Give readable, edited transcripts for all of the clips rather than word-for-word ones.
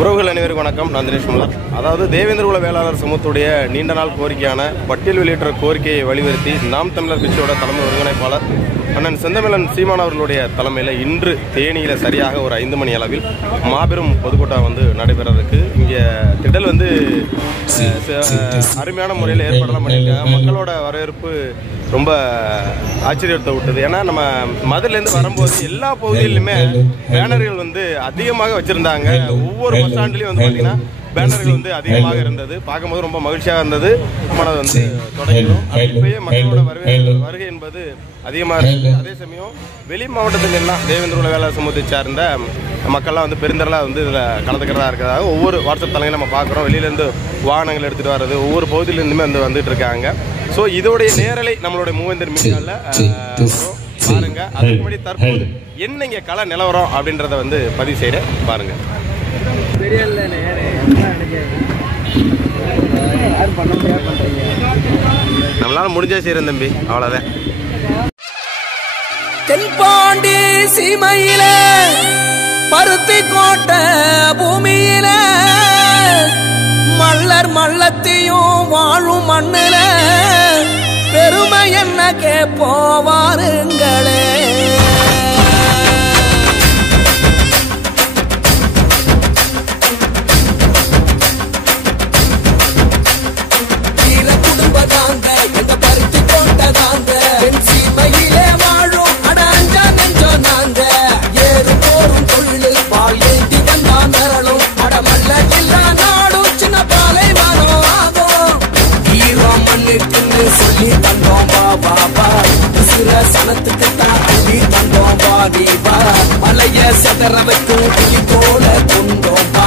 உறவுகள் அனைவருக்கும் வணக்கம். நான் தினேஷ் முல்லர். அதாவது தேவேந்திரகுல வேளாளர் சமூகத்துடைய நீண்ட நாள் கோரிக்கையான பட்டியல் வெளியேற்ற கோரிக்கையை வலியுறுத்தி நாம் தமிழர் கட்சியோட தலைமை ஒருங்கிணைப்பாளர் அண்ணன் செந்தமிழன் சீமான் அவர்களுடைய தலைமையில் இன்று தேனியில் சரியாக ஒரு 5 மணி அளவில் மாபெரும் பொதுக்கூட்டம் நடைபெறதுக்கு இங்கே திடல் அருமையான முறையில் ஏற்பாடெல்லாம் பண்ணியிருக்காங்க. மக்களோட வரவேற்பு ரொம்ப ஆச்சரியத்தை விட்டது. ஏன்னா நம்ம மதுரையிலேருந்து வரும்போது எல்லா பகுதிகளிலுமே பேனர்கள் அதிகமாக வச்சுருந்தாங்க. ஒவ்வொரு பஸ் ஸ்டாண்ட்லேயும் பார்த்தீங்கன்னா பேனர்கள் அதிகமாக இருந்தது. பார்க்கும்போது ரொம்ப மகிழ்ச்சியாக இருந்தது. நம்ம தொடங்கினோம். இப்பயே மக்களோட வருகை என்பது அதிகமாக இருக்குது. அதே சமயம் வெளி மாவட்டத்தில் எல்லாம் தேவேந்திரகுல வேளாளர் சமூகத்தை சார்ந்த மக்கள்லாம் பெருந்தரலாக இதில் கலந்துக்கிறதா இருக்கிறதாக ஒவ்வொரு வாட்ஸ்அப் தலைமையும் நம்ம பார்க்குறோம். வெளியிலேருந்து வாகனங்கள் எடுத்துகிட்டு வர்றது ஒவ்வொரு பகுதியிலேருந்துமே வந்துட்டு இருக்காங்க. ஸோ இதோடைய நேரலை நம்மளுடைய மூவேந்தர் மீடியாவில் பாருங்க. அதுக்கு முன்னாடி தற்போது என்ன இங்கே கள நிலவரம் அப்படின்றத பதிவு செய்ய பாருங்க. நம்மளால முடிஞ்சா செய்யறேன் தம்பி, அவ்வளவுதான். தென்பாண்டி சீமையில பருத்தி கோட்டை பூமியில மல்லர் மல்லத்தையும் வாழும் மண்ணில பெருமை என்ன கேப்போவாருங்களே. மலைய சதற வைக்கும் கிளி போல கொண்டோம்பா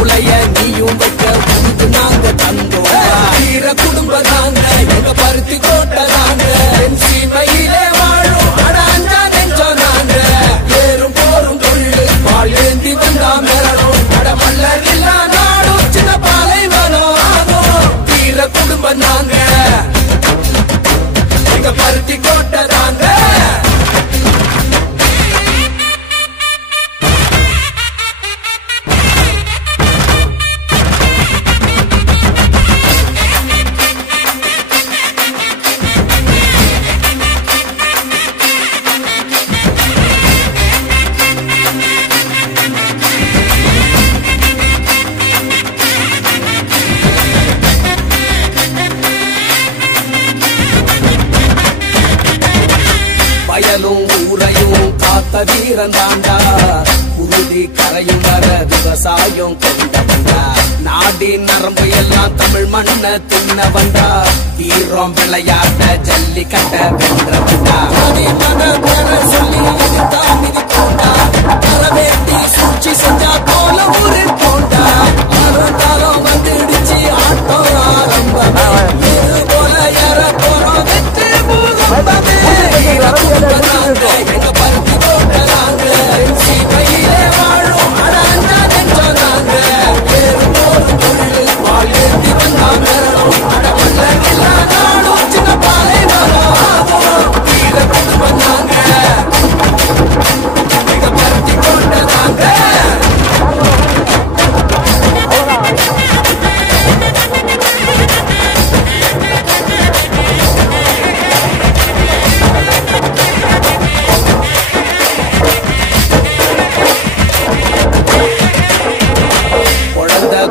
உலைய நீயும் வைக்க வந்து நாங்க தந்தோம்பா. வீர குடும்பம் தாங்க எங்க பருத்தி கோட்டை தாங்க என் சீமையிலே வாழும் அட அஞ்சா நெஞ்சம் நாங்க ஏறும் போரும் தொழில் பால் ஏந்தி வந்தா மிரளும் அட மல்லர் இல்லா நாடும் சின்ன பாலை வரும் ஆகும். வீர குடும்பம் தாங்க எங்க பருத்தி கோட்டை தாங்க. ஊரையும் காத்த வீரன் தாண்டா உறுதி கரையும் வர விவசாயம் கொண்டவண்டா. நாடின் நரம்பு எல்லாம் தமிழ் மண்ண தின்னவண்டா. வீரம் விளையாட்ட ஜல்லிக்கட்ட வென்றவண்டா. சொல்லி மிதித்தோண்டா வரவேண்டி சூழ்ச்சி செஞ்சா போல ஊரு போண்டா. மறுநாளும் வந்துடுச்சு ஆட்டம் ஆரம்பமே இது போல ஏற போறோம் வெற்றி பூகம்பமே. எங்க பருத்தி கோட்டை நாங்க சீமையிலே வாழும் அட அஞ்சா நெஞ்சம் நாங்க ஏறு போரும் தொழில் பால் ஏந்தி வந்தா மிரளும் அட மல்லர் இல்லா நாடும் சின்ன பாலை வரும் ஆகும். வீர குடும்பம் நாங்க எங்க பருத்தி கோட்டை நாங்க.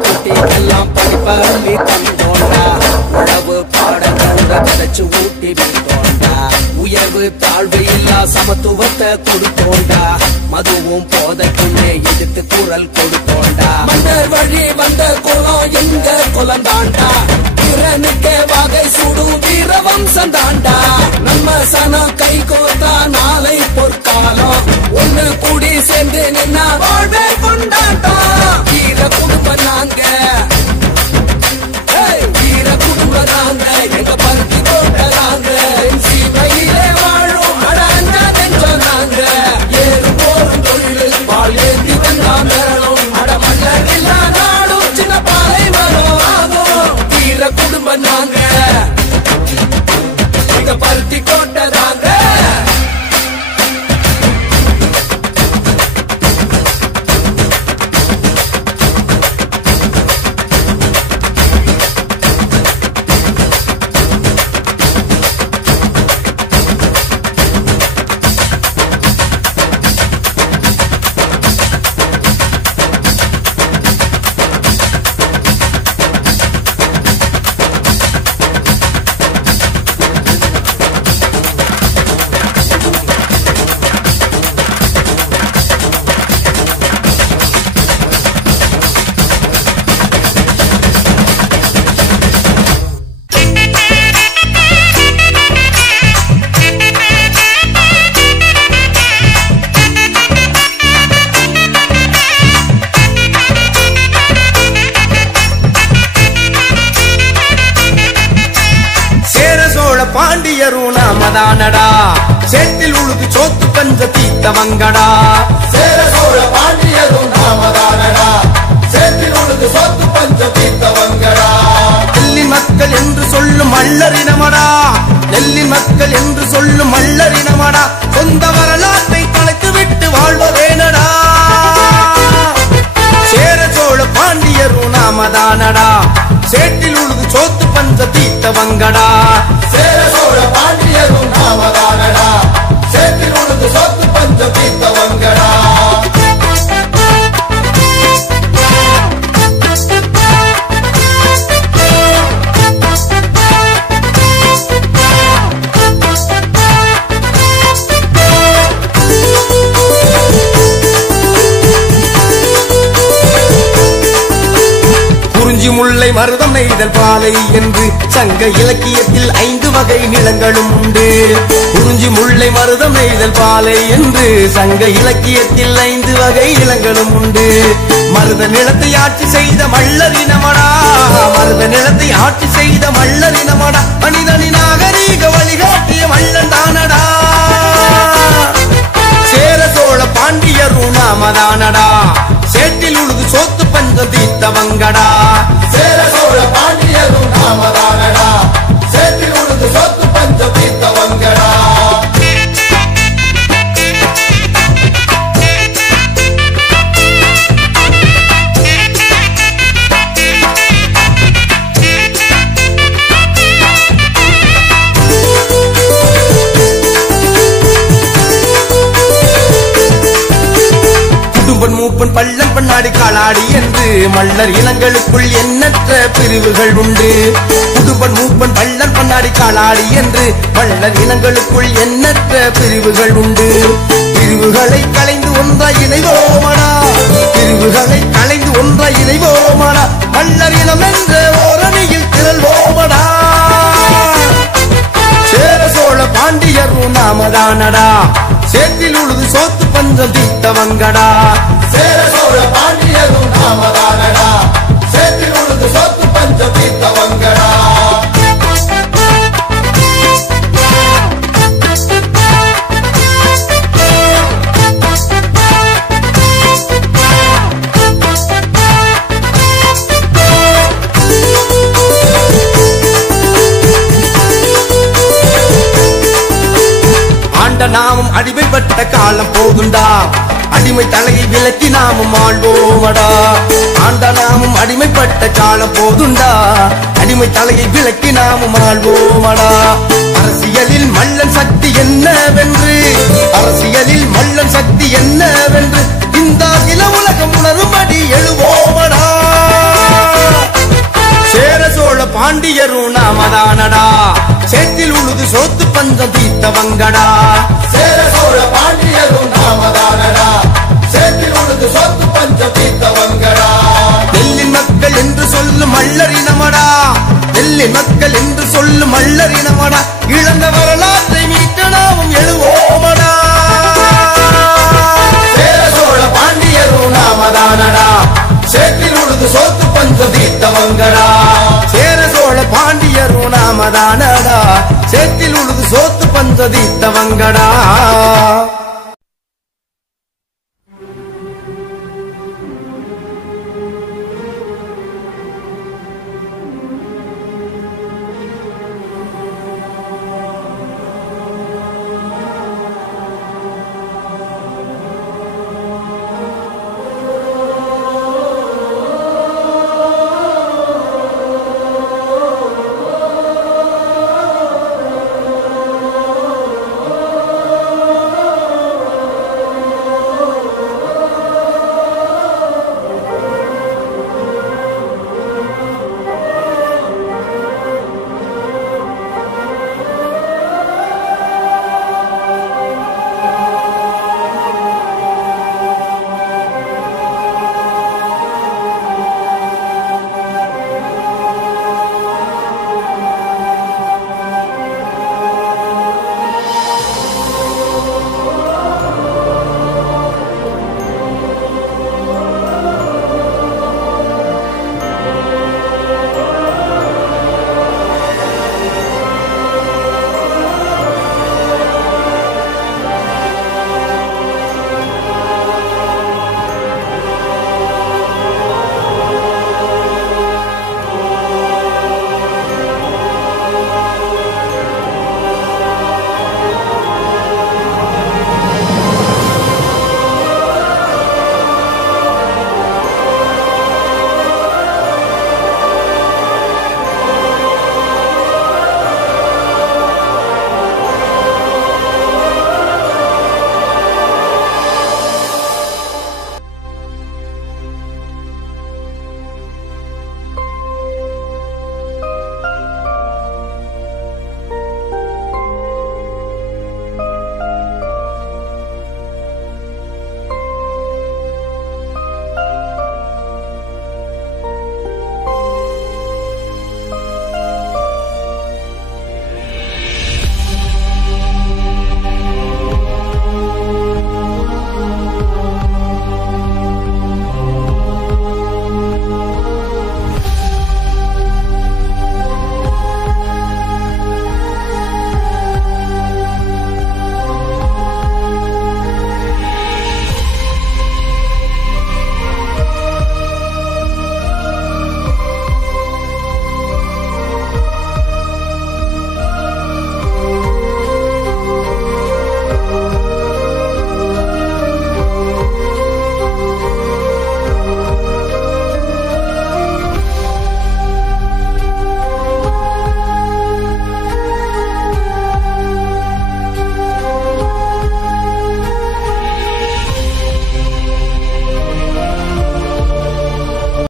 குட்டிக்கெல்லாம் படிப்பள்ளி தந்தோண்டா. உழவு பாடங்களை விதைச்சு ஊட்டி விட்டோண்டா. உயர்வு தாழ்வு இல்லா சமத்துவத்தை கொடுத்தோண்டா. மதுவும் போதைக்குள்ளே எதிர்த்து குரல் கொடுத்தோண்டா. மன்னர் வழி வந்த குலம் எங்க குலந்தாண்டா. திறனுக்கே வகை சுடும் வீர வம்சம் தாண்டா. நம்ம சனம் கை கோத்தா நாளை பொற்காலம் ஒண்ணு கூடி சேர்ந்து நின்னா வாழ்வே கொண்டாட்டா. வீர குடும்பம் நாங்க வீர குடும்பம் நாங்க எங்க பருத்தி கோட்டை நாங்க சீமையிலே வாழும் அட அஞ்சா நெஞ்சம் நாங்க ஏறு போரும் தொழில் பால் ஏந்தி வந்தா மிரளும் அட மல்லர் இல்லா நாடும் சின்ன பாலை வரும் ஆகும். வீர குடும்பம் நாங்க எங்க பருத்தி கோட்டை தாங்க. தீர்த்தவங்கடா. சேர சோழ பாண்டியரும் நாமதானடா, சேற்றில் உழுது சொத்து பஞ்சம் தீர்த்தவங்கடா. நெல்லின் மக்கள் என்று சொல்லும் மல்லரினமடா, நெல்லின் மக்கள் என்று சொல்லும் மல்லரினமடா, சொந்த வரலாற்றை கலைத்து விட்டு வாழ்வதேனடா. சேர சோழ பாண்டியரும் நாமதானடா, சேற்றில் உழுது சோத்து பஞ்ச தீர்த்தவங்கடா. சேர சோழ பாண்டியரும் நாமதானடா, சேற்றில் உழுது சொத்து பஞ்சம் தீர்த்தவங்கடா. குறிஞ்சி முல்லை மருதம் நெய்தல் பாலை என்று சங்க இலக்கியத்தில் 5 வகை நிலங்களும் உண்டு. குறிஞ்சி முல்லை மருதம் நெய்தல் பாலை என்று சங்க இலக்கியத்தில் 5 வகை நிலங்களும் உண்டு. மருத நிலத்தை ஆட்சி செய்த மல்லரினமடா, மருத நிலத்தை ஆட்சி செய்த மல்லரினமடா, மனிதனின் நாகரீக வழிகாட்டிய மல்லன் தானடா. சேர சோழ பாண்டியரும் நாமதானடா, சேற்றில் உழுது சோத்து பஞ்சம் தீர்த்தவங்கடா. சேர சோழ பாண்டியரும் நாமதானடா, சேற்றில் உழுது சொத்து பஞ்சம் தீர்த்தவங்கடா. மூப்பன் பள்ளம் பண்ணாடி காளாடி என்று மல்லர் இனங்களுக்குள் எண்ணற்ற பிரிவுகள் உண்டு. குடும்பன் மூப்பன் பள்ளம் பண்ணாடி காளாடி என்று மல்லர் இனங்களுக்குள் எண்ணற்ற பிரிவுகள் உண்டு. பிரிவுகளை களைந்து ஒன்றாய் இணைவோமடா, பிரிவுகளை களைந்து ஒன்றாய் இணைவோமடா, மல்லர் இனம் என்ற ஓரணியில் திரள்வோமடா. சேர சோழ பாண்டியரும் நாமதானடா, சேற்றில் உழுது சோத்து பஞ்சம் தீர்த்தவங்கடா. சேர சோழ பாண்டியரும் நாமதானடா, சேற்றில் உழுது சொத்து பஞ்சம் தீர்த்தவங்கடா. ஆண்ட நாமும் அடிமைப்பட்ட காலம் போகுண்டா, அடிமை தலையை விலக்கி நாமும் ஆழ்வோமடா. ஆண்ட நாமும் அடிமைப்பட்ட காலம் போதுண்டா, அடிமை தலையை விலக்கி நாமும் ஆழ்வோமடா. அரசியலில் மல்லன் சக்தி என்னவென்று, அரசியலில் மல்லன் சக்தி என்னவென்று இந்த இள உலகம் உணரும்படி எழுவோமடா. சேர சோழ பாண்டியரும் நாமதானடா, சேற்றில் உழுது சோத்து பஞ்சம் தீர்த்தவங்கடா. சேர சோழ பாண்டியரும் நாமதானடா, சேற்றில் உழுது சொத்து பஞ்சம் தீர்த்தவங்கடா. நெல்லின் மக்கள் என்று சொல்லும் மல்லரினமடா, நெல்லின் மக்கள் என்று சொல்லும் மல்லரினமடா, இழந்த வரலாற்றை மீட்ட நாமும் எழுவோமடா. சேர சோழ பாண்டியரும் நாமதானடா, சேற்றில் உழுது சொத்து பஞ்சம் தீர்த்தவங்கடா. சேர சோழ பாண்டியரும் நாமதானடா, சேற்றில் உழுது சோத்து பஞ்ச தீர்த்தவங்கடா.